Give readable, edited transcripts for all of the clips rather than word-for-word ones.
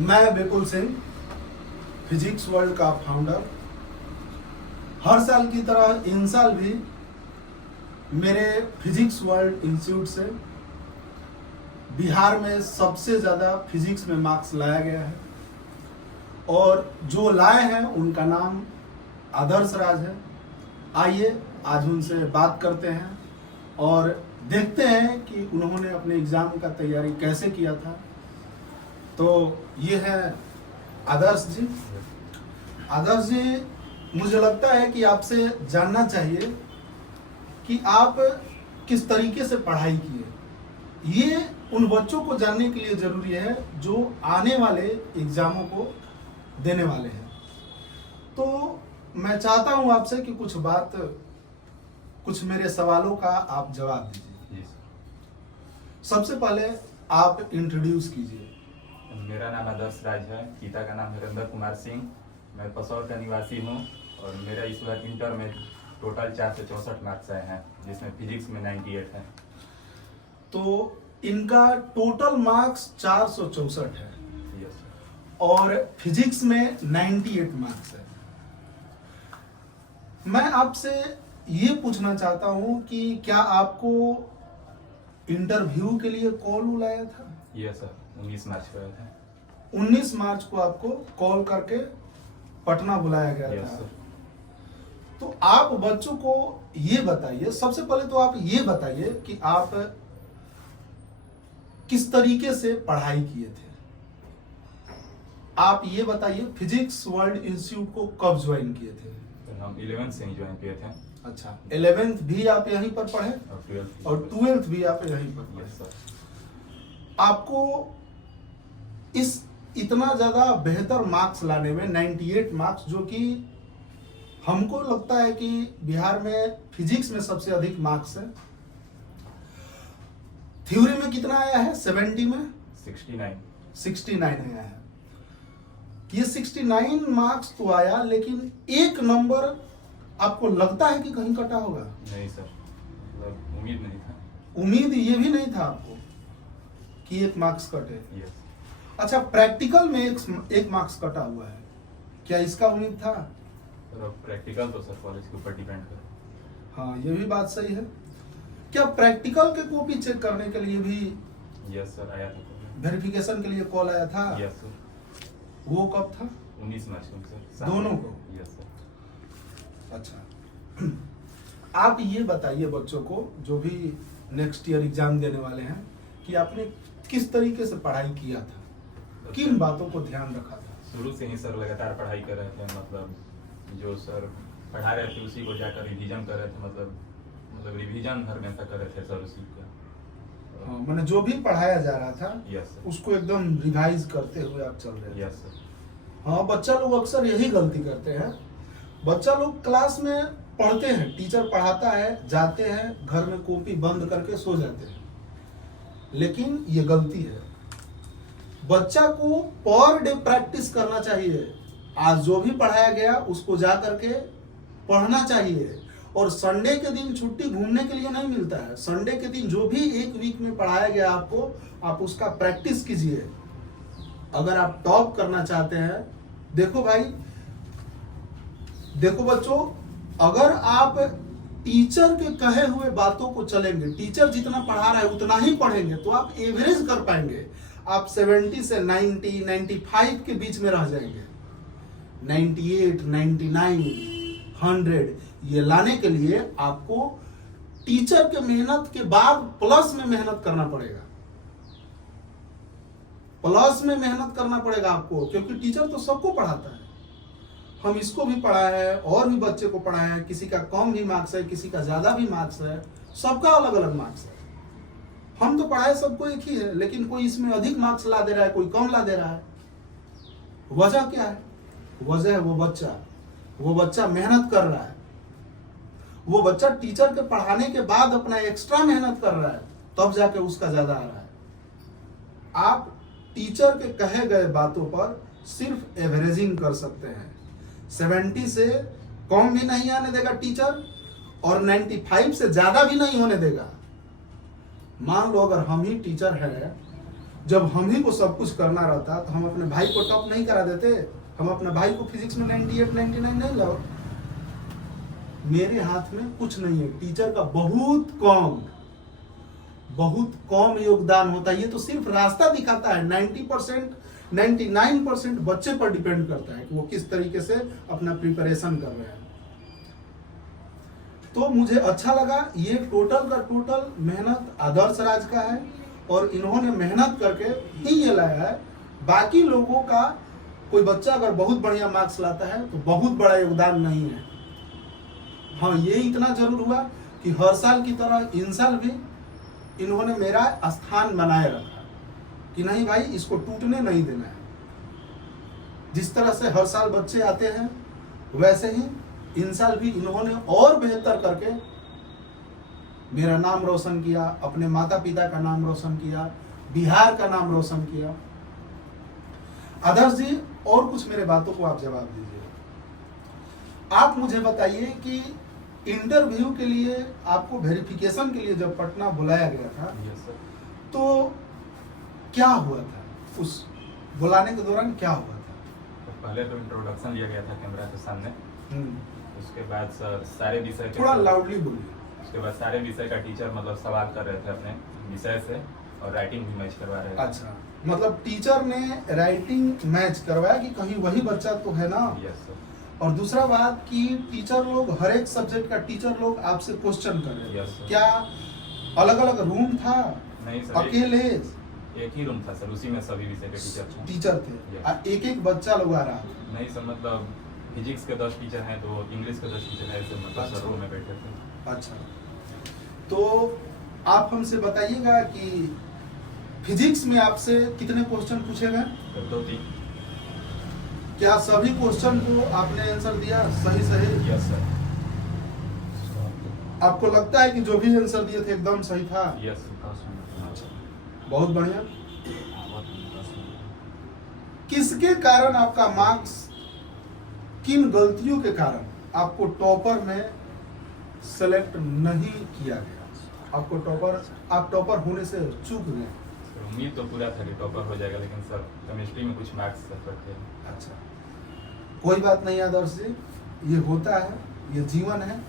मैं विपुल Singh, physics world का founder. हर साल की तरह इन साल भी मेरे फिजिक्स वर्ल्ड इंस्टीट्यूट से बिहार में सबसे ज़्यादा फिजिक्स में मार्क्स लाया गया है और जो लाए हैं उनका नाम आदर्श राज है। आइए आज उनसे बात करते हैं और देखते हैं कि उन्होंने अपने एग्ज़ाम का तैयारी कैसे किया था। तो ये है आदर्श जी। आदर्श जी, मुझे लगता है कि आपसे जानना चाहिए कि आप किस तरीके से पढ़ाई किए। ये उन बच्चों को जानने के लिए ज़रूरी है जो आने वाले एग्ज़ामों को देने वाले हैं। तो मैं चाहता हूं आपसे कि कुछ मेरे सवालों का आप जवाब दीजिए। सबसे पहले आप इंट्रोड्यूस कीजिए। मेरा नाम आदर्श राज है, पिता का नाम हरेंद्र कुमार सिंह। मैं कसौर का निवासी हूँ और मेरा इस बार इंटर में टोटल 464 मार्क्स आए हैं, जिसमें फिजिक्स में 98 है। तो इनका टोटल मार्क्स 464 है यस और फिजिक्स में 98 मार्क्स है। मैं आपसे ये पूछना चाहता हूँ कि क्या आपको इंटरव्यू के लिए कॉल बुलाया था? यस सर, 19 मार्च को आया था। 19 मार्च को आपको कॉल करके पटना बुलाया गया यस था। सर। तो आप बच्चों को ये बताइए, सबसे पहले तो आप ये बताइए कि आप किस तरीके से पढ़ाई किए थे। आप ये बताइए फिजिक्स वर्ल्ड इंस्टीट्यूट को कब ज्वाइन किए थे? तो हम 11th से ही ज्वाइन किए थे अच्छा, 11th भी आप यहीं पर पढ़े और 12th भी आप यहीं पर पढ़े। Yes sir. आपको इस इतना ज्यादा बेहतर मार्क्स लाने में 98 मार्क्स, जो कि हमको लगता है कि बिहार में फिजिक्स में सबसे अधिक मार्क्स है। थ्योरी में कितना आया है? 70 में 69 आया है। ये 69 मार्क्स तो आया, लेकिन एक नंबर आपको लगता है कि कहीं कटा होगा? नहीं सर, मतलब उम्मीद नहीं था। उम्मीद ये भी नहीं था आपको कि एक मार्क्स कटे? यस। अच्छा, प्रैक्टिकल में एक मार्क्स कटा हुआ है, क्या इसका उम्मीद था? सर प्रैक्टिकल तो सर कॉलेज के ऊपर डिपेंड कर। हाँ, ये भी बात सही है। क्या प्रैक्टिकल के कॉपी चेक करने के लिए भी यस सर, आया था। वेरिफिकेशन के लिए कॉल आया था? Yes sir. वो कब था? 19 मार्च को सर। दोनों को? Yes sir. अच्छा, आप ये बताइए बच्चों को जो भी नेक्स्ट ईयर एग्जाम देने वाले हैं कि आपने किस तरीके से पढ़ाई किया था, किन बातों को ध्यान रखा था? शुरू से ही सर लगातार पढ़ाई कर रहे थे, मतलब जो सर पढ़ा रहे थे उसी को जाकर रिवीजन कर रहे थे, मतलब रिवीजन हमेशा कर रहे थे सर उसी का। हाँ, मैंने जो भी पढ़ाया जा रहा था यस सर। उसको एकदम रिवाइज करते हुए आप चल रहे थे। Yes sir. हाँ, बच्चा लोग अक्सर यही गलती करते हैं। बच्चा लोग क्लास में पढ़ते हैं, टीचर पढ़ाता है, जाते हैं घर में कॉपी बंद करके सो जाते हैं, लेकिन ये गलती है। बच्चा को पर डे प्रैक्टिस करना चाहिए। आज जो भी पढ़ाया गया उसको जा करके पढ़ना चाहिए। और संडे के दिन छुट्टी घूमने के लिए नहीं मिलता है। संडे के दिन जो भी एक वीक में पढ़ाया गया आपको, आप उसका प्रैक्टिस कीजिए। अगर आप टॉप करना चाहते हैं, देखो भाई, देखो बच्चों, अगर आप टीचर के कहे हुए बातों को चलेंगे, टीचर जितना पढ़ा रहा है उतना ही पढ़ेंगे, तो आप एवरेज कर पाएंगे। आप 70 से 90, 95 के बीच में रह जाएंगे। 98, 99, 100 ये लाने के लिए आपको टीचर के मेहनत के बाद प्लस में मेहनत करना पड़ेगा। प्लस में मेहनत करना पड़ेगा आपको, क्योंकि टीचर तो सबको पढ़ाता है। हम इसको भी पढ़ाए हैं और भी बच्चे को पढ़ाए हैं। किसी का कम भी मार्क्स है, किसी का ज्यादा भी मार्क्स है, सबका अलग अलग मार्क्स है। हम तो पढ़ाए सबको एक ही है, लेकिन कोई इसमें अधिक मार्क्स ला दे रहा है, कोई कम ला दे रहा है। वजह क्या है? वजह है वो बच्चा मेहनत कर रहा है। वो बच्चा टीचर के पढ़ाने के बाद अपना एक्स्ट्रा मेहनत कर रहा है, तब जाके उसका ज्यादा आ रहा है। आप टीचर के कहे गए बातों पर सिर्फ एवरेजिंग कर सकते हैं। 70 से कम भी नहीं आने देगा टीचर और 95 से ज्यादा भी नहीं होने देगा। मान लो अगर हम ही टीचर हैं, जब हम ही को सब कुछ करना रहता तो हम अपने भाई को टॉप नहीं करा देते? हम अपने भाई को फिजिक्स में 98 99 नहीं लाओ। मेरे हाथ में कुछ नहीं है, टीचर का बहुत कम योगदान होता है। ये तो सिर्फ रास्ता दिखाता है। 90% 99% बच्चे पर डिपेंड करता है कि वो किस तरीके से अपना प्रिपरेशन कर रहे हैं। तो मुझे अच्छा लगा, ये टोटल का टोटल मेहनत आदर्श राज का है और इन्होंने मेहनत करके ही ये लाया है। बाकी लोगों का कोई बच्चा अगर बहुत बढ़िया मार्क्स लाता है तो बहुत बड़ा योगदान नहीं है। हाँ, ये इतना जरूर हुआ कि हर साल की तरह इन साल भी इन्होंने मेरा स्थान बनाए रखा कि नहीं भाई, इसको टूटने नहीं देना है। जिस तरह से हर साल बच्चे आते हैं वैसे ही इन साल भी इन्होंने और बेहतर करके मेरा नाम रोशन किया, अपने माता पिता का नाम रोशन किया, बिहार का नाम रोशन किया। आदर्श जी, और कुछ मेरे बातों को आप जवाब दीजिए। आप मुझे बताइए कि इंटरव्यू के लिए आपको वेरिफिकेशन के लिए जब पटना बुलाया गया था तो क्या हुआ था? उस बुलाने के दौरान क्या हुआ था? तो पहले तो इंट्रोडक्शन लिया गया था कैमरा के सामने। उसके बाद सर सारे विषय थोड़ा लाउडली बोलिए। उसके बाद सारे विषय का टीचर मतलब सवाल कर रहे थे अपने विषय से और राइटिंग भी मैच करवा रहे थे। अच्छा, मतलब टीचर ने राइटिंग मैच करवाया कि कहीं वही बच्चा तो है ना? Yes sir. और दूसरा बात कि टीचर लोग, हर एक सब्जेक्ट का टीचर लोग आपसे क्वेश्चन कर रहे Yes, थे। sir. क्या अलग अलग रूम था? नहीं सर, अकेले एक ही रूम था सर, उसी में सभी विषय के टीचर थे। टीचर थे? Yes. एक एक बच्चा लोग आ रहा था? नहीं सर, मतलब फिजिक्स के 10 टीचर हैं तो इंग्लिश के 10 टीचर हैं, ऐसे मतलब अच्छा। सर रो में बैठे थे। अच्छा, तो आप हमसे बताइएगा कि फिजिक्स में आपसे कितने क्वेश्चन पूछे गए? तो 2-3। क्या सभी क्वेश्चन को आपने आंसर दिया सही? Yes sir. आपको लगता है कि जो भी आंसर दिए थे एकदम सही था? यस। बहुत बढ़िया। किसके कारण आपका मार्क्स, किन गलतियों के कारण आपको टॉपर में सेलेक्ट नहीं किया गया? आपको टॉपर, आप टॉपर होने से चूक गए? उम्मीद तो पूरा था कि टॉपर हो जाएगा, लेकिन सर केमिस्ट्री में कुछ मार्क्स सफर थे। अच्छा, कोई बात नहीं आदर्श जी, ये होता है, ये जीवन है।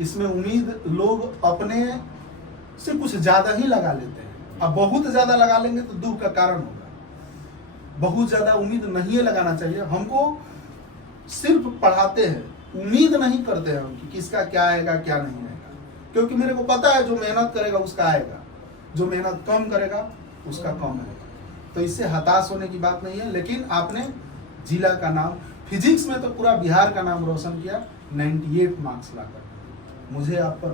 इसमें उम्मीद लोग अपने से कुछ ज्यादा ही लगा लेते हैं। अब बहुत ज्यादा लगा लेंगे तो दुख का कारण होगा। बहुत ज्यादा उम्मीद नहीं लगाना चाहिए। हमको सिर्फ पढ़ाते हैं, उम्मीद नहीं करते हैं हम कि किसका क्या आएगा क्या नहीं आएगा, क्योंकि मेरे को पता है जो मेहनत करेगा उसका आएगा, जो मेहनत कम करेगा उसका कम आएगा। तो इससे हताश होने की बात नहीं है। लेकिन आपने जिला का नाम, फिजिक्स में तो पूरा बिहार का नाम रोशन किया 98 मार्क्स लाकर। मुझे आप पर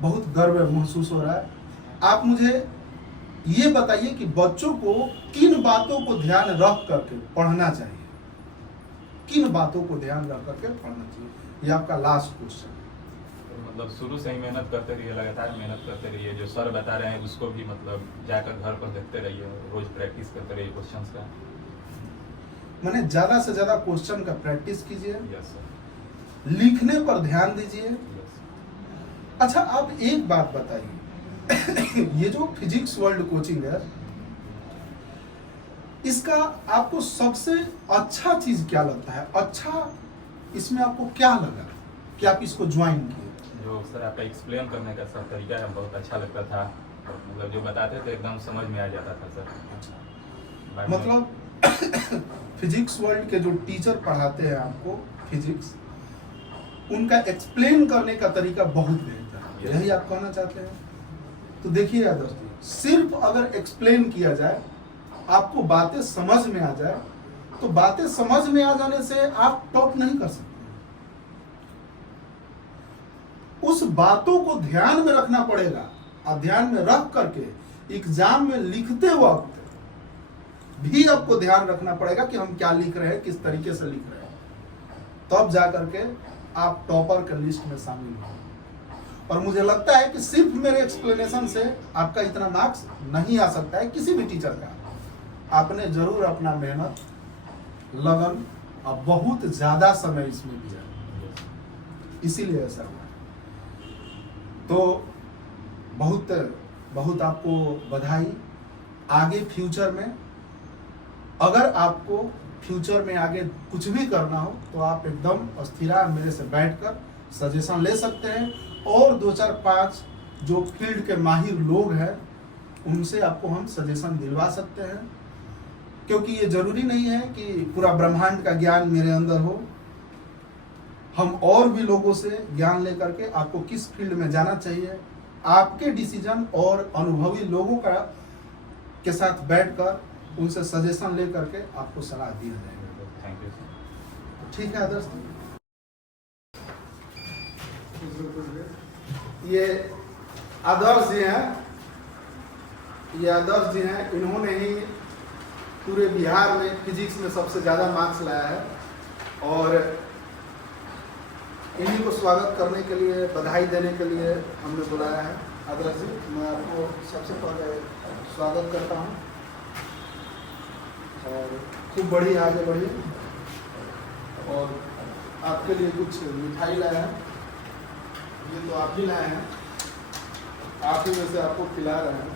बहुत गर्व महसूस हो रहा है। आप मुझे ये बताइए कि बच्चों को किन बातों को ध्यान रख करके पढ़ना चाहिए? किन बातों को ध्यान रख करके पढ़ना चाहिए? ये आपका लास्ट क्वेश्चन। मतलब शुरू से ही मेहनत करते रहिए, लगातार मेहनत करते रहिए। जो सर बता रहे हैं उसको भी मतलब जाकर घर पर देखते रहिए, रोज प्रैक्टिस करते रहिए क्वेश्चंस का। मैंने ज्यादा से ज्यादा क्वेश्चन का प्रैक्टिस कीजिए, यस सर। लिखने पर ध्यान दीजिए। यस। अच्छा, आप एक बात बताइए ये जो फिजिक्स वर्ल्ड कोचिंग है, इसका आपको सबसे अच्छा चीज क्या लगता है? अच्छा, इसमें आपको क्या लगा कि आप इसको ज्वाइन किए? जो सर आपका एक्सप्लेन करने का सब तरीका है बहुत अच्छा लगता था। और मतलब जो बताते थे एकदम समझ में आ जाता था सर। अच्छा, मतलब फिजिक्स वर्ल्ड के जो टीचर पढ़ाते हैं आपको फिजिक्स, उनका एक्सप्लेन करने का तरीका बहुत बेहतर है। यही आप कहना चाहते हैं? तो देखिए दोस्तों, सिर्फ अगर एक्सप्लेन किया जाए, आपको बातें समझ में आ जाए, तो बातें समझ में आ जाने से आप टॉप नहीं कर सकते। उस बातों को ध्यान में रखना पड़ेगा और ध्यान में रख करके एग्जाम में लिखते वक्त भी आपको ध्यान रखना पड़ेगा कि हम क्या लिख रहे हैं, किस तरीके से लिख रहे हैं, तब जा करके आप टॉपर के लिस्ट में शामिल हो। और मुझे लगता है कि सिर्फ मेरे एक्सप्लेनेशन से आपका इतना मार्क्स नहीं आ सकता है किसी भी टीचर का। आपने जरूर अपना मेहनत, लगन और बहुत ज्यादा समय इसमें दिया, इसीलिए ऐसा हुआ। तो बहुत बहुत आपको बधाई आगे फ्यूचर में अगर आपको फ्यूचर में आगे कुछ भी करना हो तो आप एकदम स्थिरा मेरे से बैठकर सजेशन ले सकते हैं, और 2-4-5 जो फील्ड के माहिर लोग हैं उनसे आपको हम सजेशन दिलवा सकते हैं, क्योंकि ये जरूरी नहीं है कि पूरा ब्रह्मांड का ज्ञान मेरे अंदर हो। हम और भी लोगों से ज्ञान लेकर के आपको किस फील्ड में जाना चाहिए, आपके डिसीजन और अनुभवी लोगों का के साथ बैठकर उनसे सजेशन ले करके आपको सलाह दिया जाएगा। Thank you sir. ठीक है आदर्श, ये आदर्श जी हैं, ये आदर्श जी हैं, इन्होंने ही पूरे बिहार में फिजिक्स में सबसे ज़्यादा मार्क्स लाया है, और इन्हीं को स्वागत करने के लिए, बधाई देने के लिए हमने बुलाया है। आदर्श जी, मैं आपको सबसे पहले स्वागत करता हूँ, और खूब बढ़िया आगे बढ़िए। और आपके लिए कुछ मिठाई लाया है, ये तो आप ही लाए हैं, आप ही में से आपको खिला रहे हैं।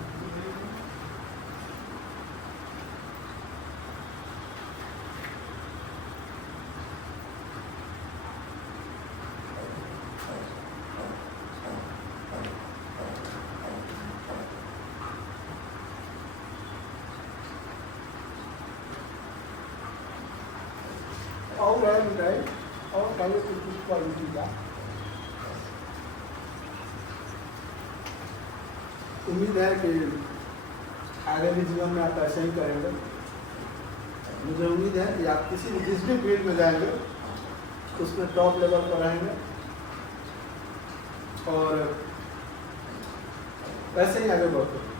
और है मिठाई, और खाइए कुछ क्वालिटी का। उम्मीद है कि आगे भी जीवन में आप ऐसे ही करेंगे। मुझे उम्मीद है कि आप किसी भी जिस भी फील्ड में जाएंगे उसमें टॉप लेवल पर रहेंगे, और ऐसे ही आगे बढ़ते हैं।